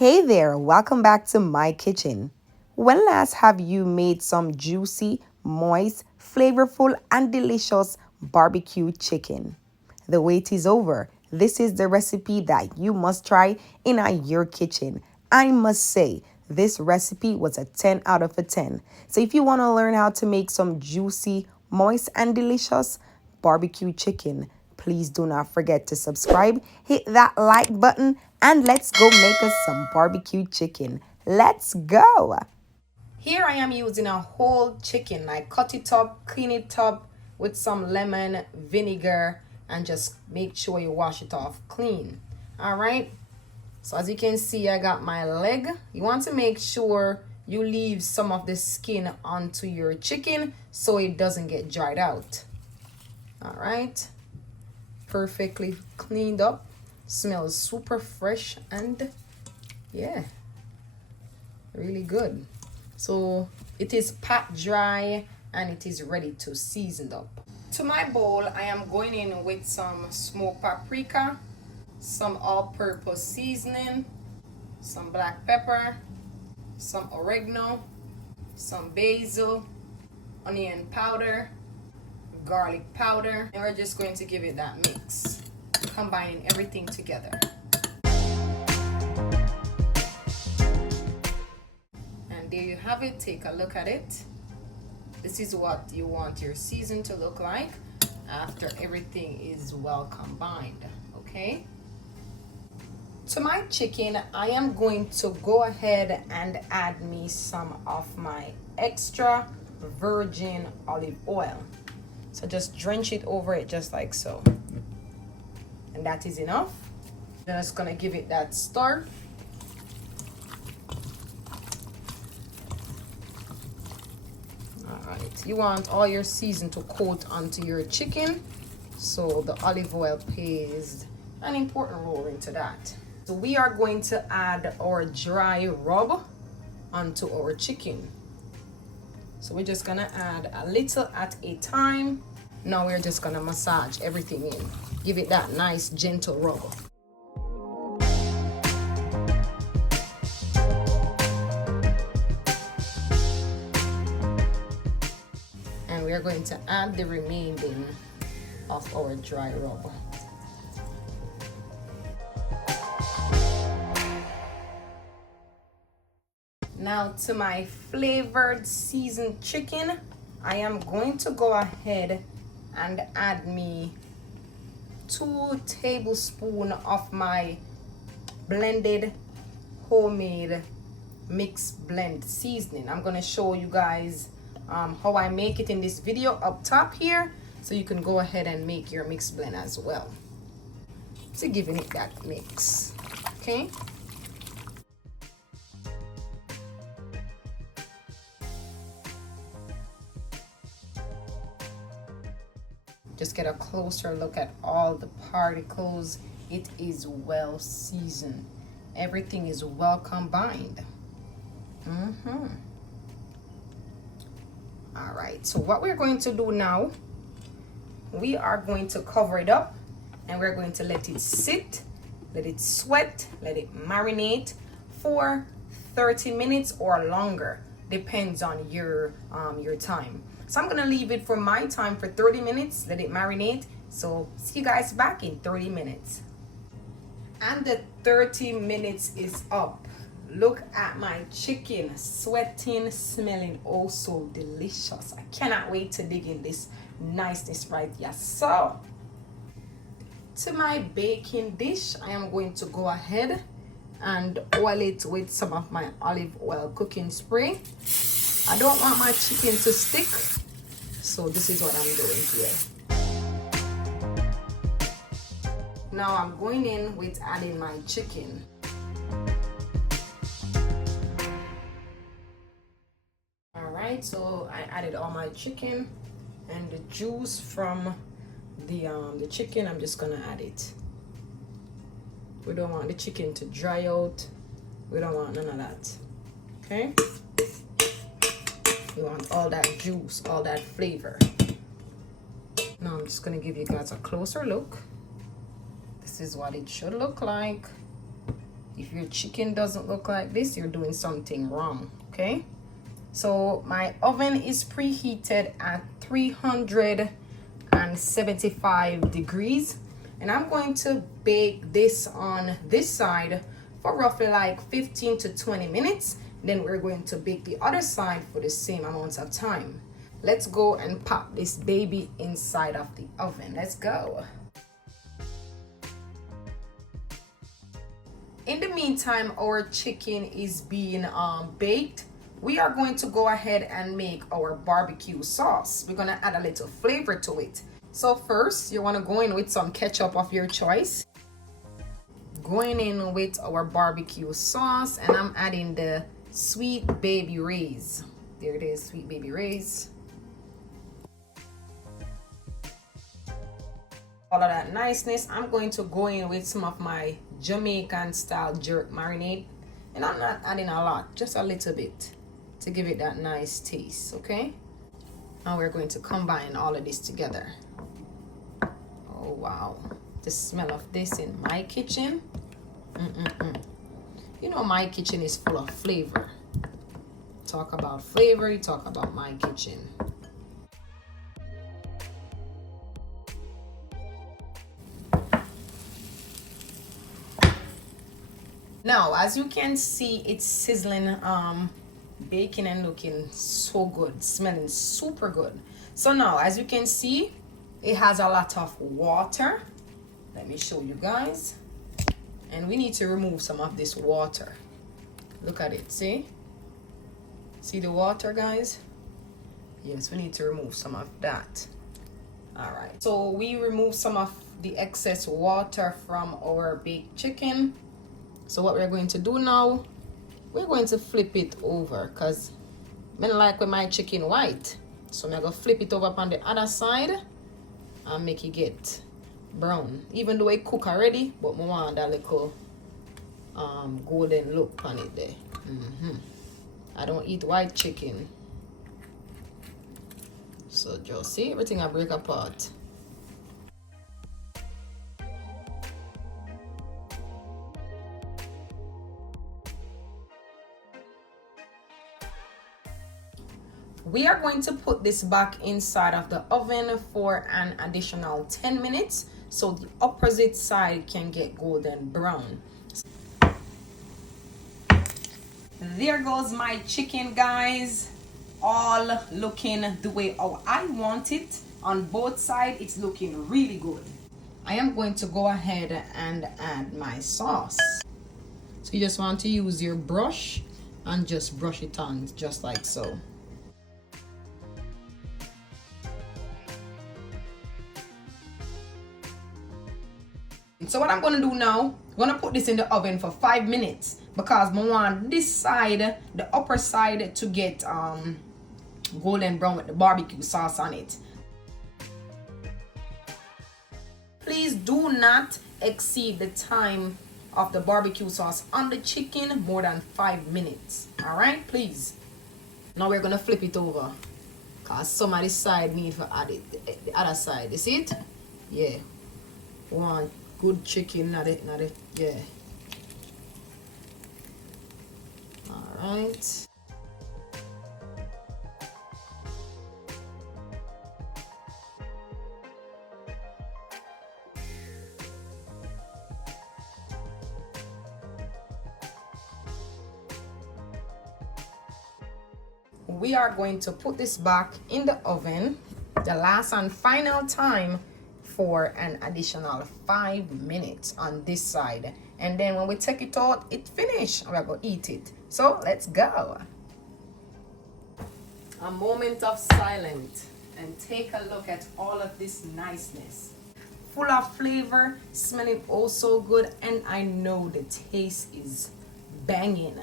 Hey there, welcome back to my kitchen. When last have you made some juicy, moist, flavorful, and delicious barbecue chicken? The wait is over. This is the recipe that you must try in your kitchen. I must say, this recipe was a 10 out of a 10. So if you want to learn how to make some juicy, moist, and delicious barbecue chicken, please do not forget to subscribe, hit that like button, and let's go make us some barbecue chicken. Let's go! Here I am using a whole chicken. I cut it up, clean it up with some lemon, vinegar, and just make sure you wash it off clean. All right. So as you can see, I got my leg. You want to make sure you leave some of the skin onto your chicken so it doesn't get dried out. All right. Perfectly cleaned up. Smells super fresh and yeah, really good. So it is pat dry and it is ready to season up. To my bowl, I am going in with some smoked paprika, some all-purpose seasoning, some black pepper, some oregano, some basil, onion powder, garlic powder, and we're just going to give it that mix, combining everything together. And there you have it. Take a look at it. This is what you want your season to look like after everything is well combined. Okay, to my chicken, I am going to go ahead and add me some of my extra virgin olive oil. So just drench it over it just like so. And that is enough. Then I'm just gonna give it that stir. Alright, you want all your season to coat onto your chicken, so the olive oil plays an important role into that. So we are going to add our dry rub onto our chicken. So we're just gonna add a little at a time. Now we're just gonna massage everything in. Give it that nice gentle rub. And we're going to add the remaining of our dry rub. Now to my flavored seasoned chicken, I am going to go ahead and add me 2 tablespoons of my blended homemade mixed blend seasoning. I'm going to show you guys how I make it in this video up top here, so you can go ahead and make your mixed blend as well. So giving it that mix. Okay. Just get a closer look at all the particles. It is well seasoned. Everything is well combined. All right, so what we're going to do now, we are going to cover it up and we're going to let it sit, let it sweat, let it marinate for 30 minutes or longer. Depends on your time. So I'm gonna leave it for my time for 30 minutes, let it marinate. So see you guys back in 30 minutes. And the 30 minutes is up. Look at my chicken, sweating, smelling oh so delicious. I cannot wait to dig in this niceness right here. So to my baking dish, I am going to go ahead and oil it with some of my olive oil cooking spray. I don't want my chicken to stick, so this is what I'm doing here. Now I'm going in with adding my chicken. Alright, so I added all my chicken and the juice from the chicken, I'm just gonna add it. We don't want the chicken to dry out. We don't want none of that. Okay? You want all that juice, all that flavor. Now I'm just gonna give you guys a closer look. This is what it should look like. If your chicken doesn't look like this, you're doing something wrong, okay? So my oven is preheated at 375 degrees, and I'm going to bake this on this side for roughly like 15 to 20 minutes. Then we're going to bake the other side for the same amount of time. Let's go and pop this baby inside of the oven. Let's go. In the meantime, our chicken is being baked. We are going to go ahead and make our barbecue sauce. We're gonna add a little flavor to it. So first, you wanna go in with some ketchup of your choice. Going in with our barbecue sauce, and I'm adding the Sweet Baby Ray's. There it is, Sweet Baby Ray's. All of that niceness, I'm going to go in with some of my Jamaican style jerk marinade, and I'm not adding a lot, just a little bit to give it that nice taste, okay? Now we're going to combine all of this together. Oh wow, the smell of this in my kitchen. You know my kitchen is full of flavor. Talk about flavor, you talk about my kitchen. Now, as you can see, it's sizzling, baking and looking so good, smelling super good. So now, as you can see, it has a lot of water. Let me show you guys. And we need to remove some of this water. Look at it, see? See the water, guys? Yes, we need to remove some of that. All right, so we remove some of the excess water from our baked chicken. So what we're going to do now, we're going to flip it over, because I like with my chicken white. So I'm going to flip it over on the other side and make it get brown. Even though it cook already, but I want that little golden look on it there. I don't eat white chicken. So just see, everything I break apart. We are going to put this back inside of the oven for an additional 10 minutes so the opposite side can get golden brown. There goes my chicken, guys, all looking the way how I want it. On both sides, it's looking really good. I am going to go ahead and add my sauce. So you just want to use your brush and just brush it on just like so. So what I'm going to do now, I'm going to put this in the oven for 5 minutes because I want this side, the upper side, to get golden brown with the barbecue sauce on it. Please do not exceed the time of the barbecue sauce on the chicken more than 5 minutes. All right, please. Now we're going to flip it over because some of this side need to add it, the other side. You see it? Yeah. One. Good chicken, not it, yeah. All right. We are going to put this back in the oven the last and final time for an additional 5 minutes on this side, and then when we take it out, it's finished. We're gonna eat it. So let's go. A moment of silence and take a look at all of this niceness. Full of flavor, smelling oh so good, and I know the taste is banging.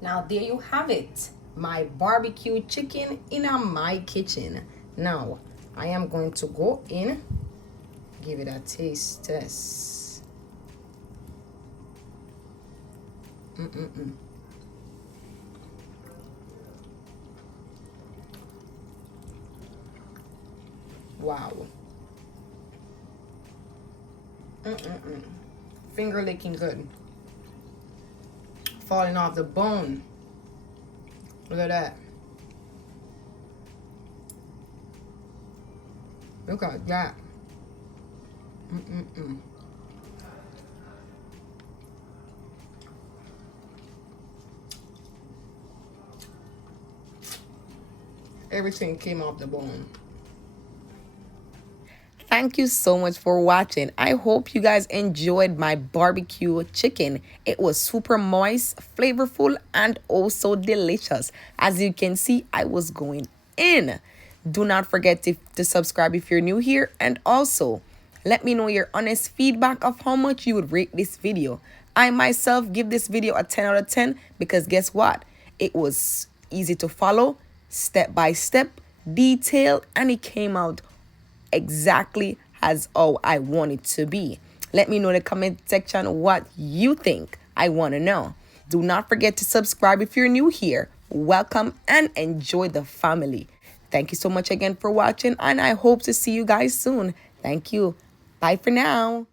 Now there you have it, my barbecue chicken in my kitchen. Now I am going to go in, give it a taste test. Wow. finger licking good. Falling off the bone. Look at that. Look at that. Everything came off the bone. Thank you so much for watching. I hope you guys enjoyed my barbecue chicken. It was super moist, flavorful, and also delicious. As you can see, I was going in. Do not forget to subscribe if you're new here, and also let me know your honest feedback of how much you would rate this video. I myself give this video a 10 out of 10 because guess what? It was easy to follow, step by step, detailed, and it came out exactly as how I want it to be. Let me know in the comment section what you think. I want to know. Do not forget to subscribe if you're new here. Welcome and enjoy the family. Thank you so much again for watching, and I hope to see you guys soon. Thank you. Bye for now.